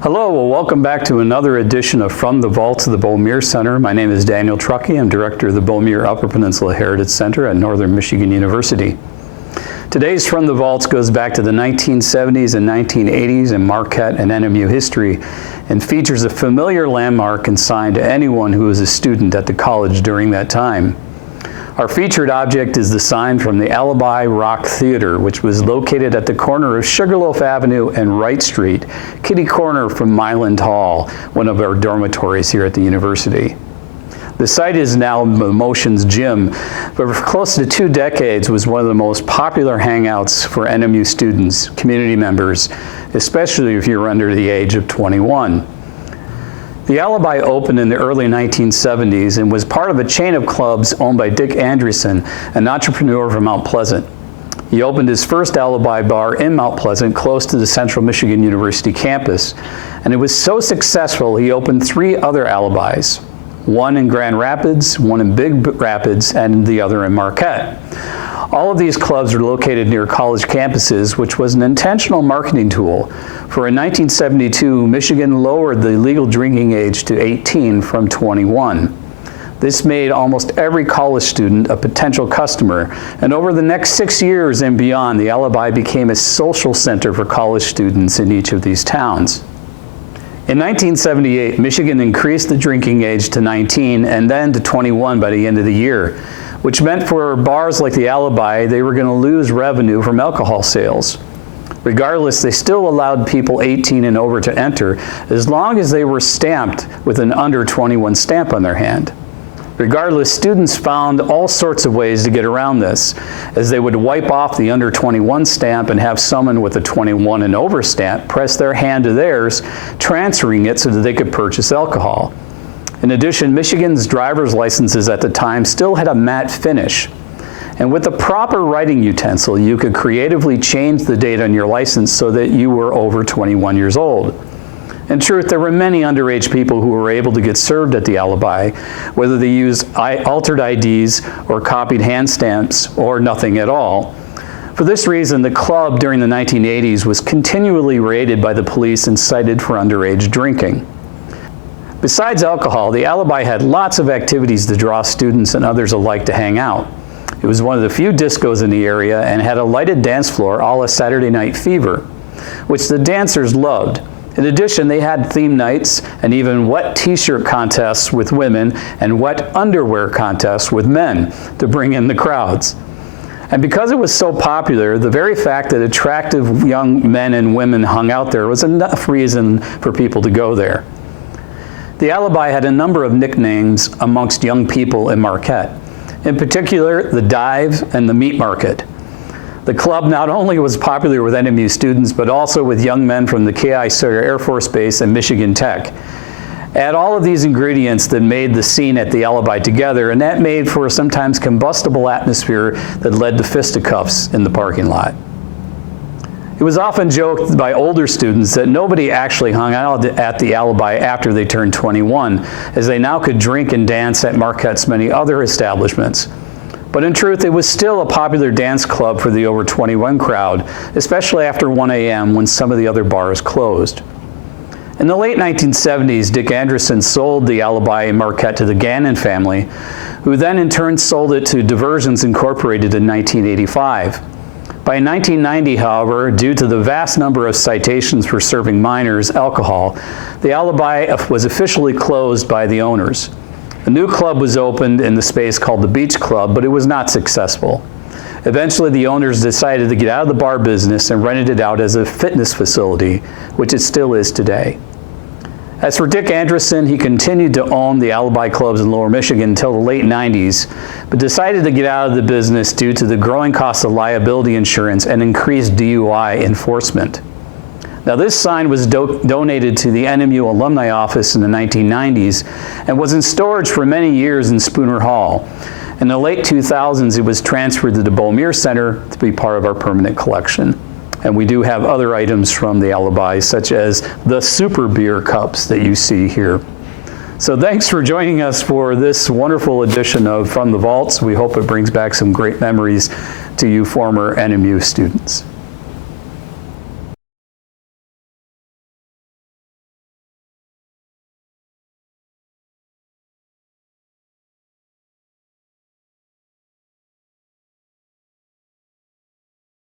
Hello, well, welcome back to another edition of From the Vaults of the Beaumier Center. My name is Daniel Truckee. I'm director of the Beaumier Upper Peninsula Heritage Center at Northern Michigan University. Today's From the Vaults goes back to the 1970s and 1980s in Marquette and NMU history and features a familiar landmark and sign to anyone who was a student at the college during that time. Our featured object is the sign from the Alibi Rock Theater, which was located at the corner of Sugarloaf Avenue and Wright Street, kitty corner from Myland Hall, one of our dormitories here at the university. The site is now Motion's Gym, but for close to 2 decades was one of the most popular hangouts for NMU students, community members, especially if you're under the age of 21. The Alibi opened in the early 1970s and was part of a chain of clubs owned by Dick Anderson, an entrepreneur from Mount Pleasant. He opened his first Alibi bar in Mount Pleasant, close to the Central Michigan University campus, and it was so successful he opened 3 other Alibis, one in Grand Rapids, one in Big Rapids, and the other in Marquette. All of these clubs are located near college campuses, which was an intentional marketing tool. For in 1972, Michigan lowered the legal drinking age to 18 from 21. This made almost every college student a potential customer, and over the next 6 years and beyond, the Alibi became a social center for college students in each of these towns. In 1978, Michigan increased the drinking age to 19 and then to 21 by the end of the year, which meant for bars like the Alibi, they were going to lose revenue from alcohol sales. Regardless, they still allowed people 18 and over to enter as long as they were stamped with an under 21 stamp on their hand. Regardless, students found all sorts of ways to get around this, as they would wipe off the under 21 stamp and have someone with a 21 and over stamp press their hand to theirs, transferring it so that they could purchase alcohol. In addition, Michigan's driver's licenses at the time still had a matte finish. And with the proper writing utensil, you could creatively change the date on your license so that you were over 21 years old. In truth, there were many underage people who were able to get served at the Alibi, whether they used altered IDs or copied hand stamps or nothing at all. For this reason, the club during the 1980s was continually raided by the police and cited for underage drinking. Besides alcohol, the Alibi had lots of activities to draw students and others alike to hang out. It was one of the few discos in the area and had a lighted dance floor a la Saturday Night Fever, which the dancers loved. In addition, they had theme nights and even wet t-shirt contests with women and wet underwear contests with men to bring in the crowds. And because it was so popular, the very fact that attractive young men and women hung out there was enough reason for people to go there. The Alibi had a number of nicknames amongst young people in Marquette. In particular, the Dive and the Meat Market. The club not only was popular with NMU students, but also with young men from the K.I. Sawyer Air Force Base and Michigan Tech. Add all of these ingredients that made the scene at the Alibi together, and that made for a sometimes combustible atmosphere that led to fisticuffs in the parking lot. It was often joked by older students that nobody actually hung out at the Alibi after they turned 21, as they now could drink and dance at Marquette's many other establishments. But in truth, it was still a popular dance club for the over 21 crowd, especially after 1 a.m. when some of the other bars closed. In the late 1970s, Dick Anderson sold the Alibi in Marquette to the Gannon family, who then in turn sold it to Diversions Incorporated in 1985. By 1990, however, due to the vast number of citations for serving minors alcohol, the Alibi was officially closed by the owners. A new club was opened in the space called the Beach Club, but it was not successful. Eventually, the owners decided to get out of the bar business and rented it out as a fitness facility, which it still is today. As for Dick Anderson, he continued to own the Alibi clubs in Lower Michigan until the late 90s, but decided to get out of the business due to the growing cost of liability insurance and increased DUI enforcement. Now, this sign was donated to the NMU Alumni Office in the 1990s and was in storage for many years in Spooner Hall. In the late 2000s, it was transferred to the Beaumier Center to be part of our permanent collection. And we do have other items from the Alibi, such as the super beer cups that you see here. So thanks for joining us for this wonderful edition of From the Vaults. We hope it brings back some great memories to you former NMU students.